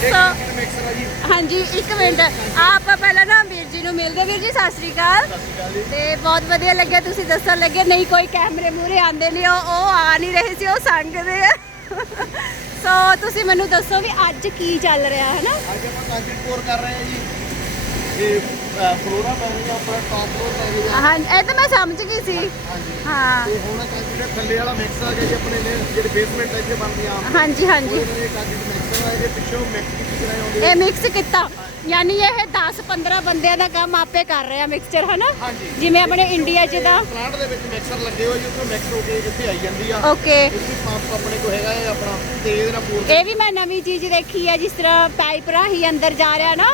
ਸੋ ਹਾਂਜੀ ਇੱਕ ਮਿੰਟ। ਆਪਾਂ ਪਹਿਲਾਂ ਨਾ ਵੀਰ ਜੀ ਨੂੰ ਮਿਲਦੇ। ਵੀਰ ਜੀ ਸਤਿ ਸ੍ਰੀ ਅਕਾਲ। ਤੇ ਬਹੁਤ ਵਧੀਆ ਲੱਗਿਆ ਤੁਸੀਂ ਦੱਸਣ ਲੱਗੇ। ਨਹੀਂ ਕੋਈ ਕੈਮਰੇ ਮੂਹਰੇ ਆਂਦੇ ਨਹੀਂ। ਉਹ ਉਹ ਆ ਨਹੀਂ ਰਹੇ ਸੀ ਉਹ ਸੰਗਦੇ ਆ। ਸੋ ਤੁਸੀਂ ਮੈਨੂੰ ਦੱਸੋ ਵੀ ਅੱਜ ਕੀ ਚੱਲ ਰਿਹਾ ਹੈ ਨਾ ਅੱਜ ਆਪਾਂ ਕੰਕਰੀਟ ਪੋਰ ਕਰ ਰਹੇ ਹਾਂ ਜੀ। ਇਹ ਫਲੋਰਾ ਪੈ ਰਹੀ ਆ ਉੱਪਰ ਟਾਪ ਫਲੋਰ ਪੈ ਰਹੀ ਆ ਹਾਂ ਇਹ ਤਾਂ ਮੈਂ ਸਮਝ ਗਈ ਸੀ। ਹਾਂ। ਤੇ ਹੁਣ ਕੰਕਰੀਟ ਥੱਲੇ ਵਾਲਾ ਮਿਕਸ ਆ ਗਿਆ ਜੀ ਆਪਣੇ ਨੇ ਜਿਹੜੇ ਬੇਸਮੈਂਟ ਇੱਥੇ ਬਣਦੀ ਆ ਹਾਂਜੀ ਹਾਂਜੀ। ਮਿਕਸਰ ਆ ਇਹ ਪਿੱਛੋਂ ਮਿਕਸ ਕੀਤੀ ਕਰਾਈ ਆਉਂਦੀ ਇਹ ਮਿਕਸ ਕੀਤਾ। ਯਾਨੀ ਇਹ 10 15 ਬੰਦਿਆਂ ਦਾ ਕੰਮ ਆਪੇ ਕਰ ਰਿਹਾ ਮਿਕਸਚਰ ਹਨਾ? ਹਾਂਜੀ। ਜਿਵੇਂ ਆਪਣੇ ਇੰਡੀਆ 'ਚ ਪਲਾਂਟ ਦੇ ਵਿੱਚ ਮਿਕਸਰ ਲੱਗੇ ਹੋਏ ਜੀ ਉੱਥੋਂ ਮਿਕਸ ਹੋ ਕੇ ਇੱਥੇ ਆਈ ਜਾਂਦੀ ਆ। ਓਕੇ ਇਹ ਪੰਪ ਆਪਣੇ ਕੋਲ ਹੈਗਾ ਇਹ ਆਪਣਾ ਤੇ ਇਹਦੇ ਨਾਲ ਪੂਰ ਇਹ ਵੀ ਮੈਂ ਨਵੀਂ ਚੀਜ਼ ਦੇਖੀ ਹੈ ਜਿਸ ਤਰ੍ਹਾਂ ਪਾਈਪ ਰਾਹੀਂ ਅੰਦਰ ਜਾ ਰਿਹਾ ਨਾ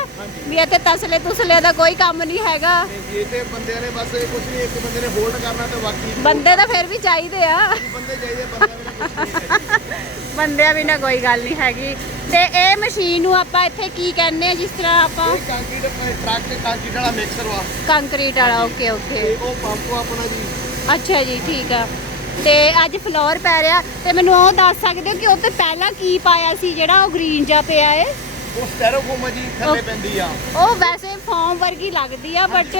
ਵੀ ਇੱਥੇ ਤਸਲੇ ਤੁਸਲੇ ਦਾ ਕੋਈ ਕੰਮ ਨਹੀਂ ਹੈਗਾ। ਜੇ ਤੇ ਬੰਦਿਆਂ ਨੇ ਬਸ ਕੁਝ ਨਹੀਂ ਇੱਕ ਬੰਦੇ ਨੇ ਹੋਲਡ ਕਰਨਾ ਤੇ ਬਾਕੀ ਬੰਦੇ ਤਾਂ ਫਿਰ ਵੀ ਚਾਹੀਦੇ ਆ। ਬੰਦੇ ਚਾਹੀਦੇ ਬੰਦਿਆਂ ਬਿਨਾਂ ਕੁਝ ਨਹੀਂ ਹੈ ਬੰਦਿਆਂ ਵੀ ਨਾ ਕੋਈ ਗੱਲ ਨਹੀਂ ਹੈਗੀ। ਤੇ ਇਹ ਮਸ਼ੀਨ ਨੂੰ ਆਪਾਂ ਇੱਥੇ ਕੀ ਕਹਿੰਦੇ ਆ ਜਿਸ ਤਰ੍ਹਾਂ ਆਪਾਂ ਇਹ ਕੰਕਰੀਟ ਟਰੱਕ ਕੰਕਰੀਟ ਵਾਲਾ ਮਿਕਸਰ ਵਾ। ਕੰਕਰੀਟ ਵਾਲਾ ਓਕੇ ਓਕੇ ਤੇ ਉਹ ਪੰਪ ਆਪਣਾ ਜੀ। ਅੱਛਾ ਜੀ ਠੀਕ ਆ। ਤੇ ਅੱਜ ਫਲੋਰ ਪੈ ਰਿਹਾ। ਤੇ ਮੈਨੂੰ ਉਹ ਦੱਸ ਸਕਦੇ ਹੋ ਕਿ ਉਹ ਤੇ ਪਹਿਲਾਂ ਕੀ ਪਾਇਆ ਸੀ ਜਿਹੜਾ ਉਹ ਗ੍ਰੀਨ ਜਿਹਾ ਪਿਆ ਏ? ਉਹ ਸਟੈਰੋਫੋਮ ਆ ਜੀ ਥੱਲੇ ਉਹ- ਪੈਂਦੀ ਆ। ਉਹ ਵੈਸੇ ਫਾਰਮ ਵਰਗੀ ਲੱਗਦੀ ਆ ਬਟ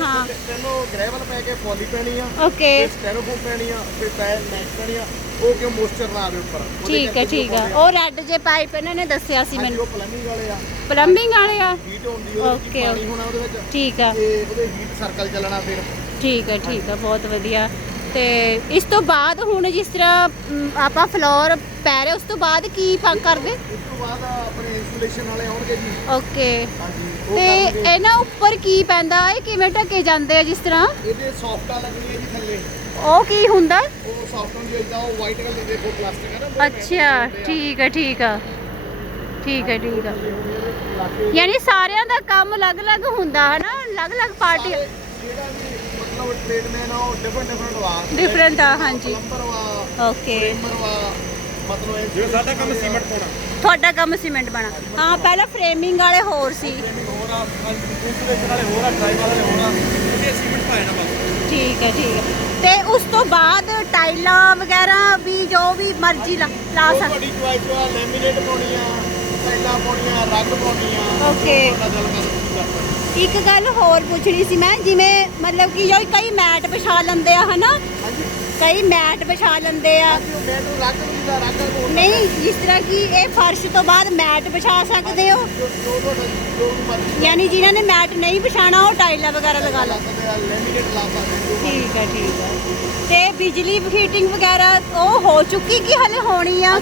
ਹਾਂ। ਚਲੋ ਗ੍ਰੈਵਲ ਪੈ ਕੇ ਪੋਲੀ ਪੈਣੀ ਆ ਓਕੇ ਤੇ ਸਟੈਰੋਫੋਮ ਪੈਣੀ ਆ ਫਿਰ ਟਾਇਰ ਮੈਚ ਪੈਣੀ ਆ ਉਹ ਕਿ ਮੋਇਸਚਰ ਨਾ ਆਵੇ ਉੱਪਰ? ਉਹਦੇ ਠੀਕ ਹੈ ਕਰਕੇ ਠੀਕ ਆ ਪਾਉਂਦੇ ਉਹ ਰੈੱਡ ਜੇ ਪਾਈਪ ਇਹਨਾਂ ਨੇ ਦੱਸਿਆ ਸੀ ਹਾਂਜੀ, ਮੈਨੂੰ। ਉਹ ਪਲੰਬਿੰਗ ਵਾਲੇ ਆ। ਪਲੰਬਿੰਗ ਵਾਲੇ ਆ? ਹੀਟ ਹੁੰਦੀ ਉਹਦੇ ਵਿੱਚ Okay, ਪਾਣੀ ਹੋਣਾ ਉਹਦੇ ਵਿੱਚ। ਠੀਕ ਆ। ਤੇ ਉਹਦੇ ਹੀਟ ਸਰਕਲ ਚੱਲਣਾ ਫਿਰ। ਠੀਕ ਹੈ ਠੀਕ ਹੈ ਬਹੁਤ ਵਧੀਆ। ਤੇ ਇਸ ਤੋਂ ਬਾਅਦ ਹੁਣ ਜਿਸ ਤਰ੍ਹਾਂ ਆਪਾਂ ਫਲੋਰ ਪੈ ਰਹੇ ਉਸ ਤੋਂ ਬਾਅਦ ਕੀ ਪਾ ਕਰਦੇ? ਉਸ ਤੋਂ ਬਾਅਦ ਆਪਣੇ ਇੰਸੂਲੇਸ਼ਨ ਵਾਲੇ ਆਉਣਗੇ ਜੀ। ਓਕੇ ਹਾਂਜੀ ਉਹ ਤੇ ਕਰਨਗੇ। ਇਹਨਾਂ ਉੱਪਰ ਕੀ ਪੈਂਦਾ ਇਹ ਕਿਵੇਂ ਢੱਕੇ ਜਾਂਦੇ ਆ ਜਿਸ ਤਰ੍ਹਾਂ? ਇਹਦੇ ਸੌਫਟਾ ਲੱਗਣੀ ਹੈ ਜੀ ਥੱਲੇ। ਉਹ ਕੀ ਹੁੰਦਾ? ਉਹ ਸੌਫਟ ਹੁੰਦੀ ਹੈ ਜਿੱਦਾਂ ਉਹ ਵਾਈਟ ਕਲਰ ਦੇ ਦੇਖੋ ਪਲਾਸਟਿਕ ਹੈ ਨਾ ਬਹੁਤ ਅੱਛਾ ਠੀਕ ਹੈ ਠੀਕ ਆ। ਠੀਕ ਹੈ ਠੀਕ ਆ। ਲਾਗੇ ਯਾਨੀ ਸਾਰਿਆਂ ਦਾ ਕੰਮ ਅਲੱਗ-ਅਲੱਗ ਹੁੰਦਾ ਹੈ ਨਾ? ਅਲੱਗ-ਅਲੱਗ ਪਾਰਟੀ ਜਿਹੜਾ ਵੀ ਮਤਲਬ ਟ੍ਰੇਡਮੈਨ ਆ ਉਹ ਡਿਫਰੈਂਟ ਡਿਫਰੈਂਟ ਵਾ। Different ਆ, ਹਾਂਜੀ। ਪਲੰਬਰ ਵਾ ਓਕੇ ਫਰੇਮਰ ਵਾ ਮਤਲਬ ਇਹ ਜਿਹੜਾ ਸਾਡਾ ਕੰਮ ਸੀਮੈਂਟ ਪਾਉਣਾ। ਤੁਹਾਡਾ ਕੰਮ ਸੀਮੈਂਟ ਬਣਾ। ਹਾਂ ਪਹਿਲਾਂ ਫਰੇਮਿੰਗ ਵਾਲੇ ਹੋਰ ਸੀ। ਹੋਰ ਆ ਇੰਸੂਲੇਸ਼ਨ ਵਾਲੇ ਹੋਰ ਆ ਡਰਾਈਵ ਵਾਲੇ ਹੋਰ ਆ ਇਹ ਸੀਮੈਂਟ ਪਾਇਆ ਨਾ ਬਸ। ਠੀਕ ਹੈ ਠੀਕ ਹੈ। ਤੇ ਉਸ ਤੋਂ ਬਾਅਦ ਟਾਈਲਾਂ ਵਗੈਰਾ ਵੀ ਜੋ ਵੀ ਮਰਜ਼ੀ ਲਾ ਲਾ ਉਹ ਸਕਦੇ। ਤੁਹਾਡੀ ਚੁਆਇਸ ਆ ਲੈਮੀਨੇਟ ਪਾਉਣੀ ਆ ਟਾਈਲਾਂ ਪਾਉਣੀਆਂ ਰੱਗ ਪਾਉਣੀ ਆ ਓਕੇ ਤੁਹਾਡਾ ਗੱਲ ਕਰ। ਇੱਕ ਗੱਲ ਹੋਰ ਪੁੱਛਣੀ ਸੀ ਮੈਂ ਜਿਵੇਂ ਮਤਲਬ ਕਿ ਜੋ ਕਈ ਮੈਟ ਵਿਛਾ ਲੈਂਦੇ ਆ ਹਨਾ? ਕਈ ਮੈਟ ਵਿਛਾ ਲੈਂਦੇ ਆ। ਨਹੀਂ ਜਿਸ ਤਰ੍ਹਾਂ ਕਿ ਇਹ ਫਰਸ਼ ਤੋਂ ਬਾਅਦ ਮੈਟ ਵਿਛਾ ਸਕਦੇ ਹੋ। ਯਾਨੀ ਜਿਨ੍ਹਾਂ ਨੇ ਮੈਟ ਨਹੀਂ ਵਿਛਾਣਾ ਉਹ ਟਾਈਲਾਂ ਵਗੈਰਾ ਲਗਾ ਲਾ। ਠੀਕ ਹੈ ਠੀਕ ਹੈ। ਤੇ ਬਿਜਲੀ ਫਿਟਿੰਗ ਵਗੈਰਾ ਉਹ ਹੋ ਚੁੱਕੀ ਕਿ ਹਲੇ ਹੋਣੀ ਆ?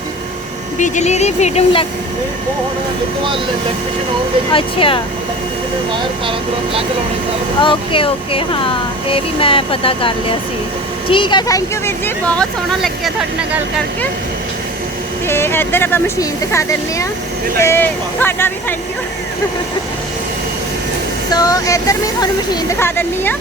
ਬਿਜਲੀ ਦੀ ਫਿਟਿੰਗ ਲੱਗ ਉਹ ਹੁਣ ਲਿਖਵਾ ਇਲੈਕਟ੍ਰੀਸ਼ੀਅਨ ਹੋਣਗੇ ਜੀ ਅੱਛਾ। ਇਲੈਕਟ੍ਰੀਸ਼ੀਅਨ ਦੇ ਵਾਇਰ ਤਾਰਾਂ ਤੋਂ ਪਲੱਗ ਲਾਉਣੇ ਸਾਰੇ ਓਕੇ ਓਕੇ, ਹਾਂ, ਇਹ ਵੀ ਮੈਂ ਪਤਾ ਕਰ ਲਿਆ ਸੀ। ਠੀਕ ਹੈ ਥੈਂਕ ਯੂ ਵੀਰ ਜੀ, ਬਹੁਤ ਸੋਹਣਾ ਲੱਗਿਆ ਤੁਹਾਡੇ ਨਾਲ ਗੱਲ ਕਰਕੇ। ਤੇ ਇੱਧਰ ਆਪਾਂ ਮਸ਼ੀਨ ਦਿਖਾ ਦਿੰਨੇ ਆ ਤੇ ਤੁਹਾਡਾ ਵੀ ਥੈਂਕ ਯੂ ਸੋ ਇੱਧਰ ਮੈਂ ਤੁਹਾਨੂੰ ਮਸ਼ੀਨ ਦਿਖਾ ਦਿੰਨੀ ਆ